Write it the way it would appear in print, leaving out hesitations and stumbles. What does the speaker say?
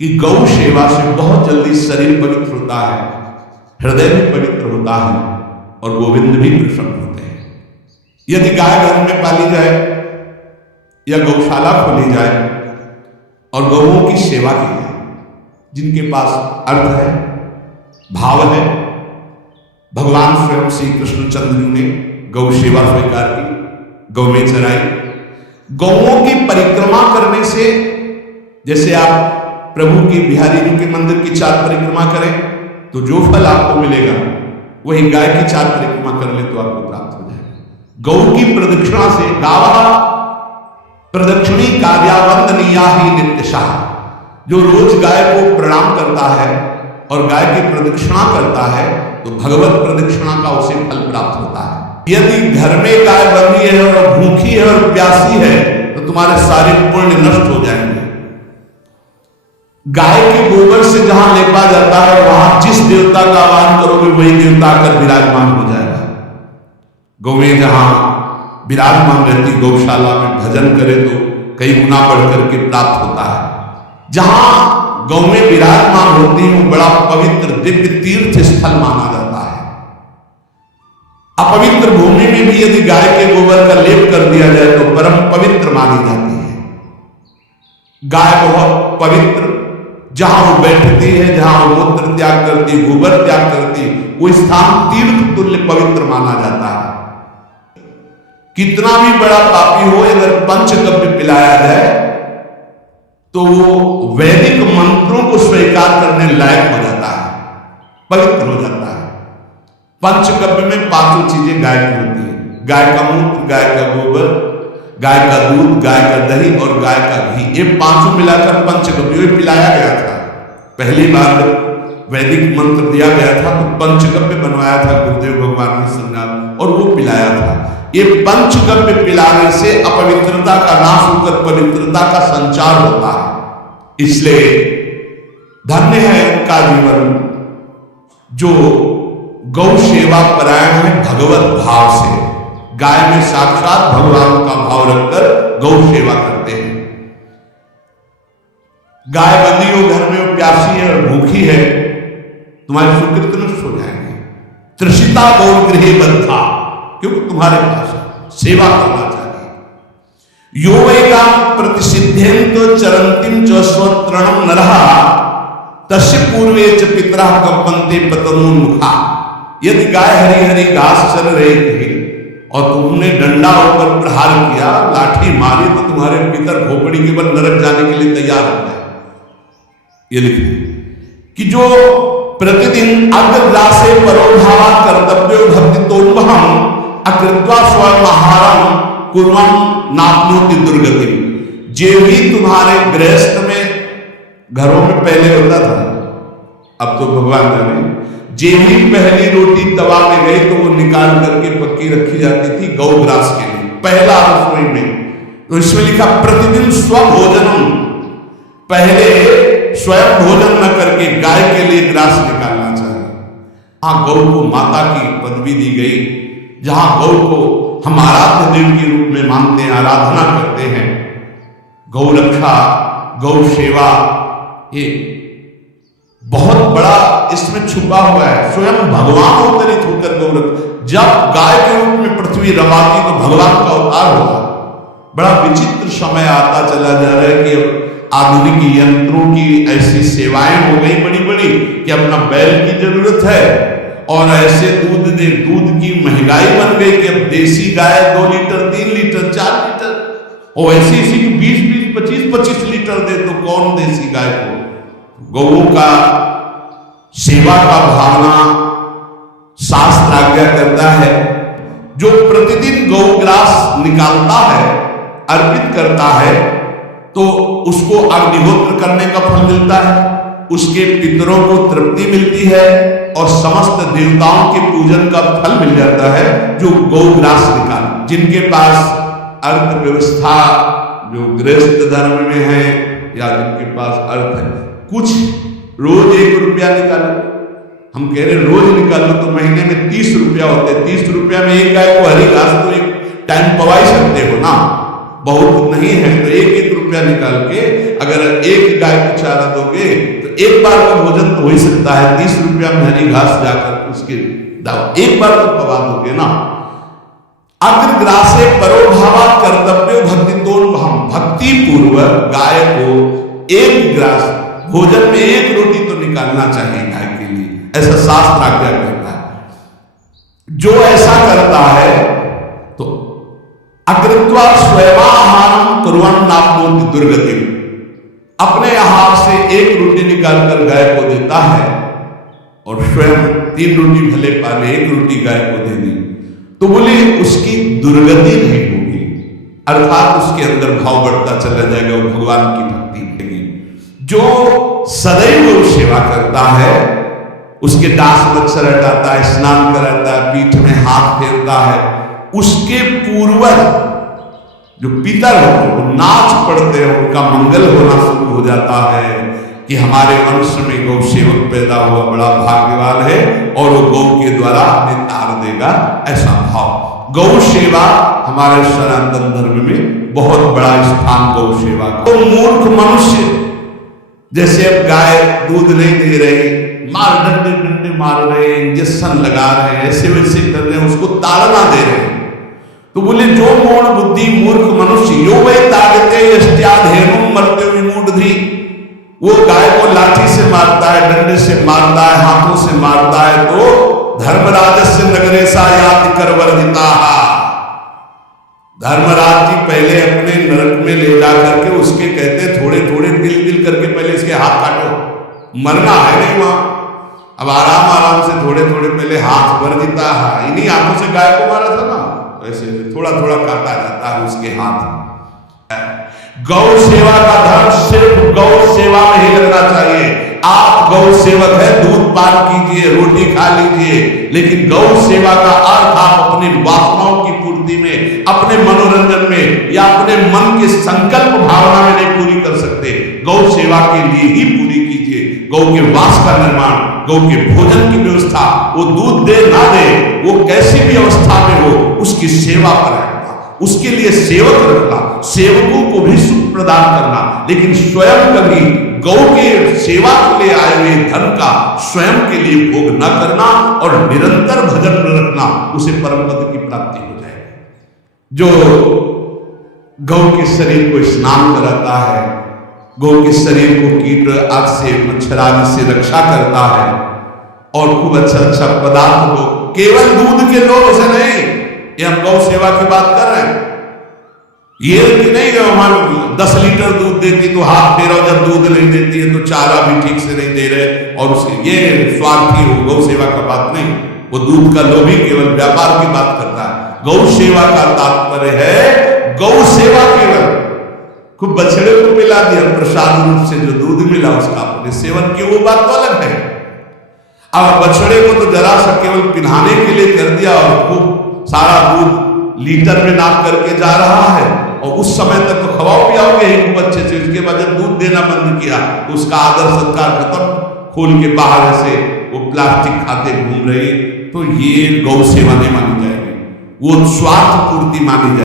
कि गौ सेवा से बहुत जल्दी शरीर पवित्र होता है, हृदय भी पवित्र होता है और गोविंद भी प्रसन्न होते हैं। यदि गाय घर में पाली जाए या गौशाला खोली जाए और गौओं की सेवा की जाए, जिनके पास अर्थ है, भाव है, भगवान स्वयं श्री कृष्णचंद्र जी ने गौ सेवा स्वीकार की, गौ में चराई। गौओं की परिक्रमा करने से, जैसे आप प्रभु की बिहारी जी के मंदिर की 4 परिक्रमा करें तो जो फल आपको मिलेगा वही गाय की 4 परिक्रमा कर ले तो आपको प्राप्त हो जाएगा। गौ की प्रदक्षिणा से, गावा प्रदक्षिणी कार्यावंदनीया ही नित्यशाह, जो रोज गाय को प्रणाम करता है और गाय की प्रदक्षिणा करता है तो भगवत प्रदक्षिणा का उसे फल प्राप्त होता है। यदि घर में गाय बंधी है और भूखी है और प्यासी है तो तुम्हारे सारे पुण्य नष्ट हो जाएंगे। गाय के गोबर से जहां लेपा जाता है वहां जिस देवता का आह्वान करोगे वही देवता आकर विराजमान हो जाएगा। गौएं जहां विराजमान रहती, गौशाला में भजन करे तो कई गुना बढ़कर के प्राप्त होता है। जहां गौएं विराजमान होती हैं वो बड़ा पवित्र दिव्य तीर्थ स्थल माना जाता है। अपवित्र भूमि में भी यदि गाय के गोबर का लेप कर दिया जाए तो परम पवित्र मानी जाती है। गाय बहुत पवित्र, जहां वो बैठती है, जहां वो मूत्र त्याग करती, गोबर त्याग करती, वो स्थान तीर्थ तुल्य पवित्र माना जाता है। कितना भी बड़ा पापी हो, अगर पंचगव्य पिलाया जाए तो वो वैदिक मंत्रों को स्वीकार करने लायक हो जाता है, पवित्र हो जाता है। पंचगव्य में 5 चीजें गाय की होती है: गाय का मूत्र, गाय का गोबर, गाय का दूध, गाय का दही और गाय का घी। ये 5 मिलाकर पंचगव्य पिलाया गया था। पहली बार वैदिक मंत्र दिया गया था तो पंचगव्य बनवाया था गुरुदेव भगवान ने संज्ञान और वो पिलाया था। ये पंचगव्य पिलाने से अपवित्रता का नाश होकर पवित्रता का संचार होता है। इसलिए धन्य है उनका जीवन जो गौ सेवा परायण है भगवत भाव से। गाय में साक्षात भगवान का भाव रखकर गौ सेवा करते हैं। गाय बंधी हो घर में, प्यासी है और भूखी है, तुम्हारे सुकृत नष्ट हो जाएंगे। तृषिता गौ गृहे बद्धा, क्योंकि तुम्हारे पास सेवा करना चाहिए। यो वेगा प्रतिसिद्ध्यंतो चरंतिम च स्वतरणम नरः तस्य पूर्वे च पितरः कंपन्ते पतनोन्मुखा। यदि गाय हरी हरी घास चल रही थी और तुमने डंडा ऊपर प्रहार किया, लाठी मारी, तो तुम्हारे पितर खोपड़ी के बल नरक जाने के लिए तैयार हो गए। ये लिखिए कि जो प्रतिदिन अग्रदासे परोधावा कर्तव्यो भक्तितोन्वहम् अकृत्वा स्वयं आहारम कुर्वन् नाप्नोति दुर्गति। जे भी तुम्हारे गृहस्थ में घरों में पहले होता था, अब तो भगवान जाने, जे भी पहली रोटी तवा में गई तो वो निकाल करके पक्की रखी जाती थी गौग्रास के लिए, पहला रसोई में। तो इसमें लिखा प्रतिदिन स्वभोजनम, पहले स्वयं भोजन न करके गाय के लिए ग्रास निकालना चाहिए। हाँ, गौ को माता की पदवी दी गई, जहां गौ को हम आराध्य देव के रूप में मानते हैं, आराधना करते हैं। गौ रक्षा, गौ सेवा, ये बहुत बड़ा इसमें छुपा हुआ है। स्वयं भगवान अवतरित होकर गौ रक्षा, जब गाय के रूप में पृथ्वी रवाती तो भगवान का अवतार होगा। बड़ा विचित्र समय आता चला जा रहा है कि अब आधुनिक यंत्रों की ऐसी सेवाएं हो गई बड़ी बड़ी कि अपना बैल की जरूरत है और ऐसे दूध दे, दूध की महंगाई बन गई कि अब देसी गाय 2 लीटर 3 लीटर 4 लीटर और ऐसी इसी 20-20 25-25 लीटर दे तो कौन देसी गाय को। गौओं का सेवा का भावना शास्त्र आज्ञा करता है। जो प्रतिदिन गौग्रास निकालता है, अर्पित करता है, तो उसको अग्निहोत्र करने का फल मिलता है, उसके पितरों को तृप्ति मिलती है और समस्त देवताओं के पूजन का फल मिल जाता है। जो गौग्रास निकाल, जिनके पास अर्थव्यवस्था जो गृहस्थ धर्म में है या जिनके पास अर्थ है, कुछ रोज 1 रुपया निकालो। हम कह रहे रोज निकालो तो महीने में 30 रुपया होते हैं। 30 रुपया में एक गाय को हरी घास तो एक टाइम पवा ही सकते हो ना, बहुत नहीं है तो 1-1 रुपया रुपया निकाल के अगर एक गाय को चारा दोगे तो एक बार का भोजन तो हो ही सकता है। 30 रुपया में हरी घास जाकर उसके दाव एक बार तो पवा दोगे ना। अग्रग्रासे परोभावा कर्तव्य भक्तितोन्वहम, भक्ति पूर्वक गाय को एक ग्रास भोजन में एक रोटी तो निकालना चाहिए गाय के लिए, ऐसा शास्त्र आज्ञा करता है। जो ऐसा करता है तो अकृत्वा स्वयमाहारम कुर्वन्नाप्नोति दुर्गतिम, अपने आहार से एक रोटी निकालकर गाय को देता है और स्वयं 3 रोटी भले पाले, एक रोटी गाय को दे दी तो बोले उसकी दुर्गति नहीं होगी, अर्थात उसके अंदर भाव बढ़ता चला जाएगा, वो भगवान की भक्ति बढ़ेगी। जो सदैव सेवा करता है, उसके दास मच्छर हटाता है, स्नान कराता है, पीठ में हाथ फेरता है, उसके पूर्वज जो पितर हो वो नाच पड़ते हैं, उनका मंगल होना शुरू हो जाता है कि हमारे वंश में गौ सेवक पैदा हुआ बड़ा भाग्यवान है और वो गौ के द्वारा हमें तार देगा, ऐसा भाव। गौ सेवा हमारे सनातन धर्म में बहुत बड़ा स्थान गौ सेवा का। तो मूर्ख मनुष्य जैसे अब गाय दूध नहीं दे रहे, मार डंडे डंडे मार रहे, इंजेक्शन लगा रहे हैं, ऐसे वैसे कर रहे हैं, उसको ताड़ना दे रहे हैं, तो बोले जो मूढ़ बुद्धि मूर्ख मनुष्य यो वै ताड़ते यष्ट्याधेनुम मर्त्यो विमूढ़धि, वो गाय को लाठी से मारता है, डंडे से मारता है, हाथों से मारता है, तो धर्मराजस्य नगरेशा याति करवर्जिता, धर्मराज जी पहले अपने नरक में ले जा करके उसके कहते थोड़े थोड़े दिल दिल करके पहले इसके हाथ काटो, मरना है नहीं वहां, अब आराम आराम से थोड़े थोड़े पहले हाथ वर्जिता है, इन्हीं हाथों से गाय को मारा था ना, ऐसे थोड़ा थोड़ा काटा जाता है उसके हाथ। गौ सेवा का धर्म सिर्फ गौ सेवा में ही लगना चाहिए। आप गौ सेवक है, दूध पान कीजिए, रोटी खा लीजिए, लेकिन गौ सेवा का अर्थ आप अपनी वासनाओं की पूर्ति में, अपने मनोरंजन में या अपने मन के संकल्प भावना में नहीं पूरी कर सकते। गौ सेवा के लिए ही पूरी कीजिए। गौ के वास का निर्माण, गौ के भोजन की व्यवस्था, वो दूध दे ना दे, वो कैसी भी अवस्था में हो, उसकी सेवा पर उसके लिए सेवक रखना, सेवकों को भी सुख प्रदान करना, लेकिन स्वयं कभी गौ के सेवा के लिए आए हुए धन का स्वयं के लिए भोग न करना और निरंतर भजन में रखना, उसे परम पद की प्राप्ति हो जाएगी। जो गौ के शरीर को स्नान कराता है, गौ के शरीर को कीट आदि से मच्छर आदि से रक्षा करता है और खूब अच्छा अच्छा पदार्थ हो, केवल दूध के लोभ से नहीं, ये हम गौ सेवा की बात कर रहे हैं। ये कि नहीं कि हम 10 लीटर दूध देती तो हाथ फेरो, जब दूध नहीं देती है तो चारा भी ठीक से नहीं दे रहे और उसके ये स्वार्थी हो, गौ सेवा का बात नहीं, वो दूध का लोभी केवल व्यापार की बात करता है। गौ सेवा का तात्पर्य है गौ सेवा केवल खूब बछड़े को मिला दिया प्रसाद रूप से, जो दूध मिला उसका अपने सेवन की, वो बात तो अलग है। अब बछड़े को तो जरा सा केवल पिन्हाने के लिए कर दिया और खूब सारा दूध लीटर में नाप करके जा रहा है और उस समय तक तो खवाओ पियाओगे ही खूब अच्छे से, उसके बाद जब दूध देना बंद किया तो उसका आदर सत्कार खत्म, खोल के बाहर से वो प्लास्टिक खाते घूम रहे, तो ये गौ सेवा नहीं मानी जाएगी, वो स्वार्थ पूर्ति मानी जाएगी।